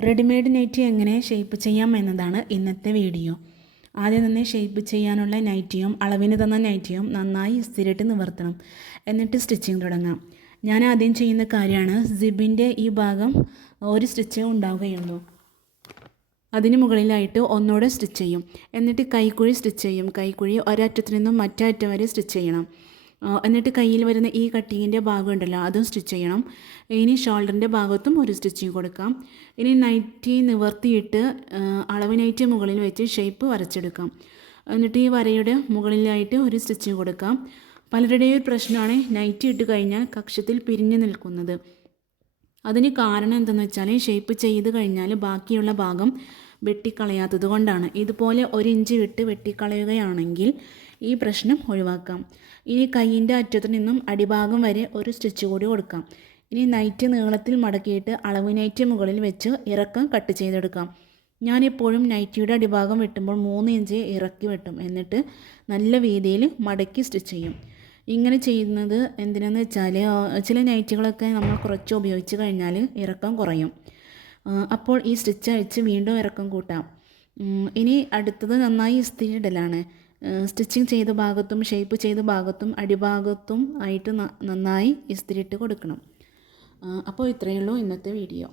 Readymade nightie എങ്ങനെ shape ചെയ്യാം എന്നതാണ് ഇന്നത്തെ വീഡിയോ. ആദ്യം തന്നെ ഷേപ്പ് ചെയ്യാനുള്ള നൈറ്റിയും അളവിന് തന്ന നൈറ്റിയും നന്നായി ഇസ്തിരിയിട്ട് നിവർത്തണം. എന്നിട്ട് സ്റ്റിച്ചിങ് തുടങ്ങാം. ഞാൻ ആദ്യം ചെയ്യുന്ന കാര്യമാണ്, സിബിൻ്റെ ഈ ഭാഗം ഒരു സ്റ്റിച്ചേ ഉണ്ടാവുകയുള്ളൂ. അതിന് മുകളിലായിട്ട് ഒന്നുകൂടെ സ്റ്റിച്ച് ചെയ്യും. എന്നിട്ട് കൈക്കുഴി സ്റ്റിച്ച് ചെയ്യും. കൈക്കുഴി ഒരറ്റത്തു നിന്നും മറ്റേ അറ്റം വരെ സ്റ്റിച്ച് ചെയ്യണം. എന്നിട്ട് കയ്യിൽ വരുന്ന ഈ കട്ടിങ്ങിൻ്റെ ഭാഗം ഉണ്ടല്ലോ, അതും സ്റ്റിച്ച് ചെയ്യണം. ഇനി ഷോൾഡറിൻ്റെ ഭാഗത്തും ഒരു സ്റ്റിച്ചിങ് കൊടുക്കാം. ഇനി നൈറ്റി നിവർത്തിയിട്ട് അളവ് നൈറ്റി മുകളിൽ വെച്ച് ഷേപ്പ് വരച്ചെടുക്കാം. എന്നിട്ട് ഈ വരയുടെ മുകളിലായിട്ട് ഒരു സ്റ്റിച്ചിങ് കൊടുക്കാം. പലരുടെയും ഒരു പ്രശ്നമാണ് നൈറ്റി ഇട്ട് കഴിഞ്ഞാൽ കക്ഷത്തിൽ പിരിഞ്ഞു നിൽക്കുന്നത്. അതിന് കാരണം എന്തെന്ന് വെച്ചാൽ, ഷേപ്പ് ചെയ്ത് കഴിഞ്ഞാൽ ബാക്കിയുള്ള ഭാഗം വെട്ടിക്കളയാത്തത് കൊണ്ടാണ്. ഇതുപോലെ 1 ഇഞ്ച് വിട്ട് വെട്ടിക്കളയുകയാണെങ്കിൽ ഈ പ്രശ്നം ഒഴിവാക്കാം. ഇനി കൈയിൻ്റെ അറ്റത്തു നിന്നും അടിഭാഗം വരെ ഒരു സ്റ്റിച്ച് കൂടി കൊടുക്കാം. ഇനി നൈറ്റ് നീളത്തിൽ മടക്കിയിട്ട് അളവ് നൈറ്റ് മുകളിൽ വെച്ച് ഇറക്കം കട്ട് ചെയ്തെടുക്കാം. ഞാനെപ്പോഴും നൈറ്റിയുടെ അടിഭാഗം വെട്ടുമ്പോൾ 3 ഇഞ്ച് ഇറക്കി വെട്ടും. എന്നിട്ട് നല്ല വീതിയിൽ മടക്കി സ്റ്റിച്ച് ചെയ്യും. ഇങ്ങനെ ചെയ്യുന്നത് എന്തിനാന്ന് വെച്ചാൽ, ചില നൈറ്റികളൊക്കെ നമ്മൾ കുറച്ച് ഉപയോഗിച്ച് കഴിഞ്ഞാൽ ഇറക്കം കുറയും. അപ്പോൾ ഈ സ്റ്റിച്ച് അഴിച്ച് വീണ്ടും ഇറക്കം കൂട്ടാം. ഇനി അടുത്തത് നന്നായി ഇസ്തിരി ഇടലാണ്. സ്റ്റിച്ചിങ് ചെയ്ത ഭാഗത്തും ഷേപ്പ് ചെയ്ത ഭാഗത്തും അടിഭാഗത്തും ആയിട്ട് നന്നായി ഇസ്തിരി ഇട്ട് കൊടുക്കണം. അപ്പോൾ ഇത്രയേ ഉള്ളൂ ഇന്നത്തെ വീഡിയോ.